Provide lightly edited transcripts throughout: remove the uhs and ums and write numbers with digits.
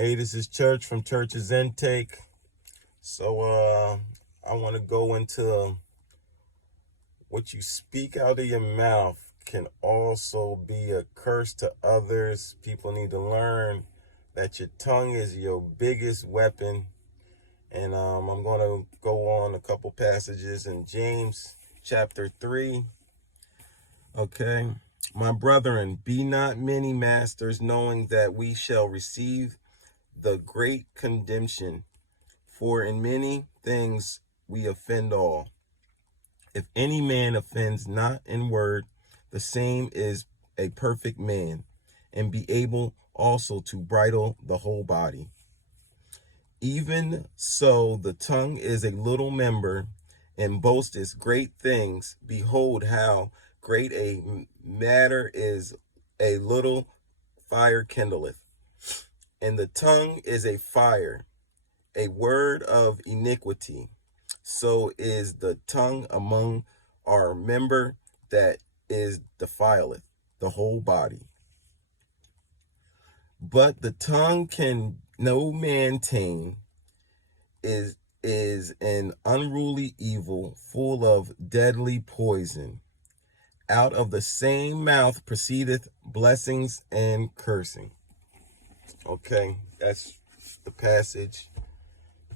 Hey, this is Church from Church's Intake. So I want to go into what you speak out of your mouth can also be a curse to others. People need to learn that your tongue is your biggest weapon. And I'm going to go on a couple passages in James chapter 3. Okay. My brethren, be not many masters, knowing that we shall receive the great condemnation. For in many things we offend all. If any man offends not in word, the same is a perfect man, and be able also to bridle the whole body. Even so, the tongue is a little member, and boasteth great things. Behold, how great a matter is a little fire kindleth. And the tongue is a fire, a word of iniquity. So is the tongue among our member that is defileth the whole body. But the tongue can no man tame, is an unruly evil, full of deadly poison. Out of the same mouth proceedeth blessings and cursing. Okay, that's the passage.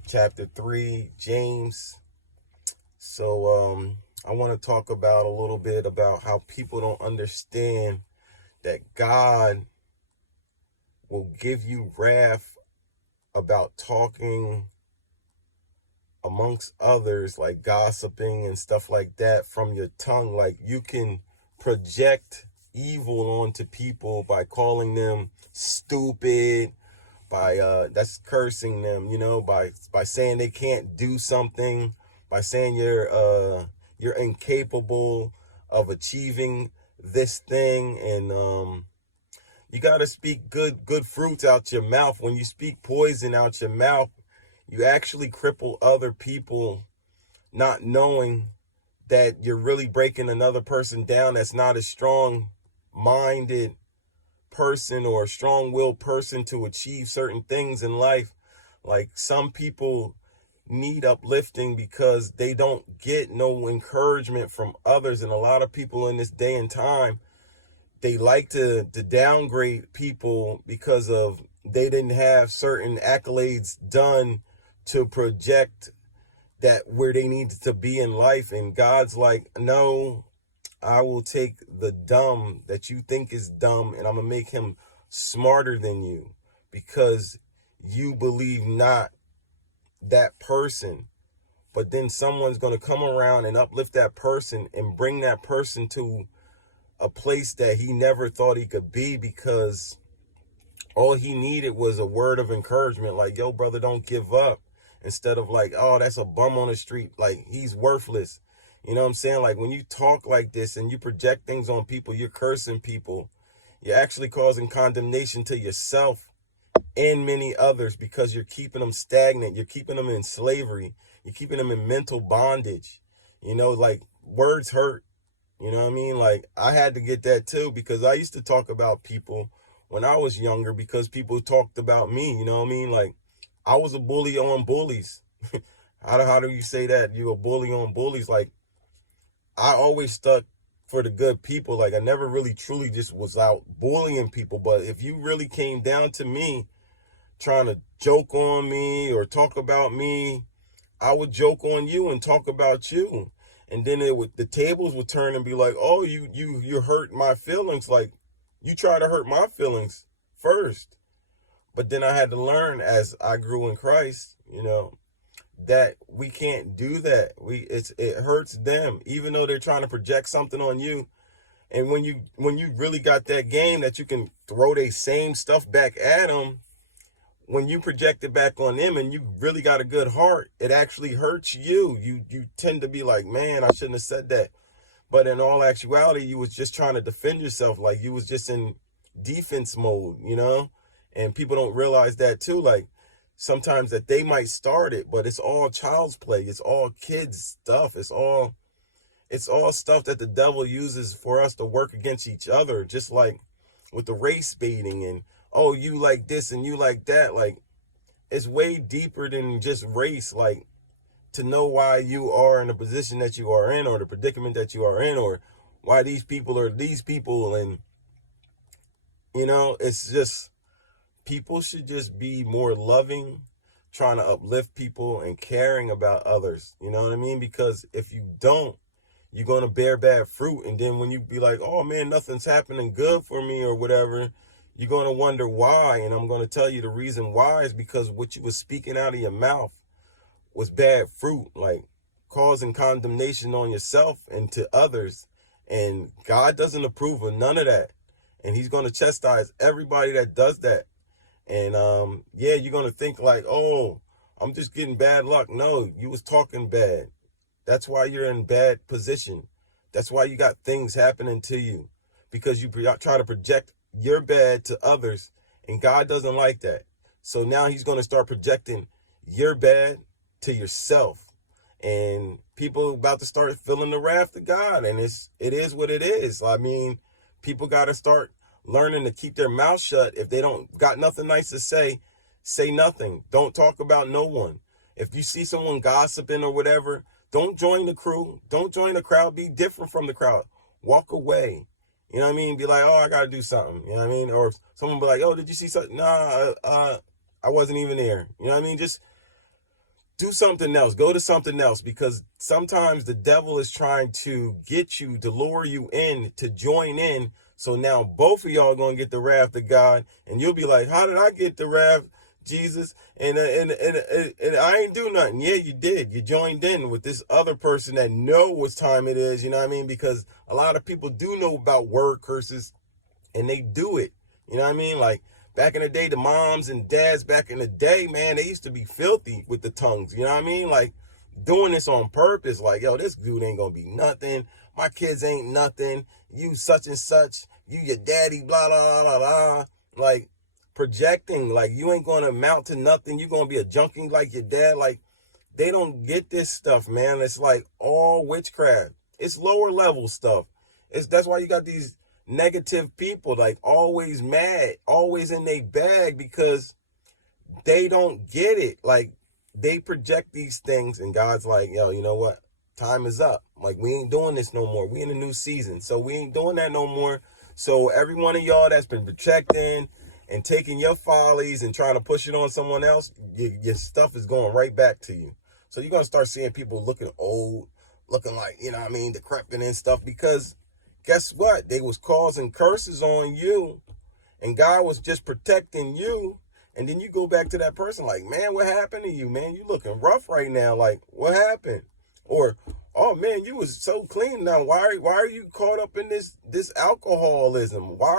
Chapter 3, James. So I want to talk about a little bit about how people don't understand that God will give you wrath about talking amongst others, like gossiping and stuff like that from your tongue. Like you can project evil onto people by calling them stupid, by that's cursing them, by saying they can't do something, by saying you're incapable of achieving this thing. And you got to speak good fruits out your mouth. When you speak poison out your mouth, you actually cripple other people, not knowing that you're really breaking another person down that's not a strong minded person or a strong-willed person to achieve certain things in life. Like some people need uplifting because they don't get no encouragement from others. And a lot of people in this day and time, they like to downgrade people because of they didn't have certain accolades done to project that where they needed to be in life. And God's like, no, I will take the dumb that you think is dumb, and I'm going to make him smarter than you because you believe not that person. But then someone's going to come around and uplift that person and bring that person to a place that he never thought he could be, because all he needed was a word of encouragement. Like, yo, brother, don't give up. Instead of like, oh, that's a bum on the street. Like, he's worthless. You know what I'm saying? Like, when you talk like this and you project things on people, you're cursing people. You're actually causing condemnation to yourself and many others, because you're keeping them stagnant. You're keeping them in slavery. You're keeping them in mental bondage. Like, words hurt. You know what I mean? Like, I had to get that too, because I used to talk about people when I was younger because people talked about me. You know what I mean? Like, I was a bully on bullies. How do you say that? You a bully on bullies? Like, I always stuck for the good people. Like, I never really truly just was out bullying people. But if you really came down to me trying to joke on me or talk about me, I would joke on you and talk about you. And then the tables would turn and be like, oh, you hurt my feelings. Like, you try to hurt my feelings first. But then I had to learn as I grew in Christ, that we can't do that. It hurts them, even though they're trying to project something on you. And when you really got that game that you can throw the same stuff back at them, when you project it back on them and you really got a good heart, it actually hurts you. You tend to be like, man, I shouldn't have said that. But in all actuality, you was just trying to defend yourself. Like, you was just in defense mode, and people don't realize that too. Like, sometimes that they might start it, but it's all child's play. It's all kids stuff. It's all stuff that the devil uses for us to work against each other. Just like with the race baiting and, oh, you like this and you like that. Like, it's way deeper than just race. Like, to know why you are in the position that you are in, or the predicament that you are in, or why these people are these people. And, it's just, people should just be more loving, trying to uplift people and caring about others. You know what I mean? Because if you don't, you're going to bear bad fruit. And then when you be like, oh man, nothing's happening good for me or whatever, you're going to wonder why. And I'm going to tell you the reason why is because what you was speaking out of your mouth was bad fruit, like causing condemnation on yourself and to others. And God doesn't approve of none of that. And he's going to chastise everybody that does that. And yeah, you're going to think like, oh, I'm just getting bad luck. No, you was talking bad. That's why you're in bad position. That's why you got things happening to you, because you try to project your bad to others, and God doesn't like that. So now he's going to start projecting your bad to yourself, and people about to start feeling the wrath of God. And it is what it is. I mean, people got to start learning to keep their mouth shut. If they don't got nothing nice to say nothing. Don't talk about no one. If you see someone gossiping or whatever, don't join the crew. Don't join the crowd. Be different from the crowd. Walk away. You know what I mean? Be like, oh, I got to do something. You know what I mean? Or someone be like, oh, did you see something? Nah, I wasn't even there. You know what I mean? Just do something else. Go to something else, because sometimes the devil is trying to get you, to lure you in, to join in. So now both of y'all going to get the wrath of God, and you'll be like, how did I get the wrath, Jesus? And I ain't do nothing. Yeah, you did. You joined in with this other person that know what time it is. You know what I mean? Because a lot of people do know about word curses, and they do it. You know what I mean? Like, back in the day, the moms and dads back in the day, man, they used to be filthy with the tongues. You know what I mean? Like, doing this on purpose. Like, yo, this dude ain't gonna be nothing. My kids ain't nothing. You such and such. You your daddy, blah, blah, blah, blah. Like, projecting. Like, you ain't gonna amount to nothing. You gonna be a junkie like your dad. Like, they don't get this stuff, man. It's like all witchcraft. It's lower level stuff. That's why you got these negative people, like always mad, always in their bag, because they don't get it. Like, they project these things, and God's like, yo, you know what? Time is up. Like, we ain't doing this no more. We in a new season, so we ain't doing that no more. So every one of y'all that's been projecting and taking your follies and trying to push it on someone else, your stuff is going right back to you. So you're going to start seeing people looking old, looking like, you know what I mean, decrepit and stuff, because guess what? They was causing curses on you, and God was just protecting you. And then you go back to that person like, man, what happened to you, man? You looking rough right now. Like, what happened? Or, oh man, you was so clean now. Why are you caught up in this alcoholism? Why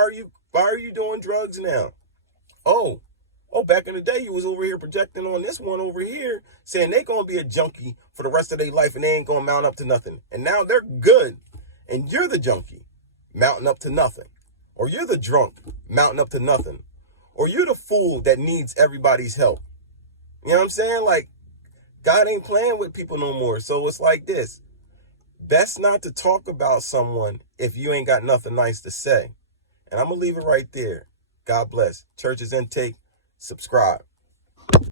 are you doing drugs now? Oh, back in the day, you was over here projecting on this one over here, saying they gonna be a junkie for the rest of their life and they ain't gonna mount up to nothing. And now they're good, and you're the junkie mounting up to nothing. Or you're the drunk mounting up to nothing. Or you're the fool that needs everybody's help. You know what I'm saying? Like, God ain't playing with people no more. So it's like this. Best not to talk about someone if you ain't got nothing nice to say. And I'm going to leave it right there. God bless. Church's Intake. Subscribe.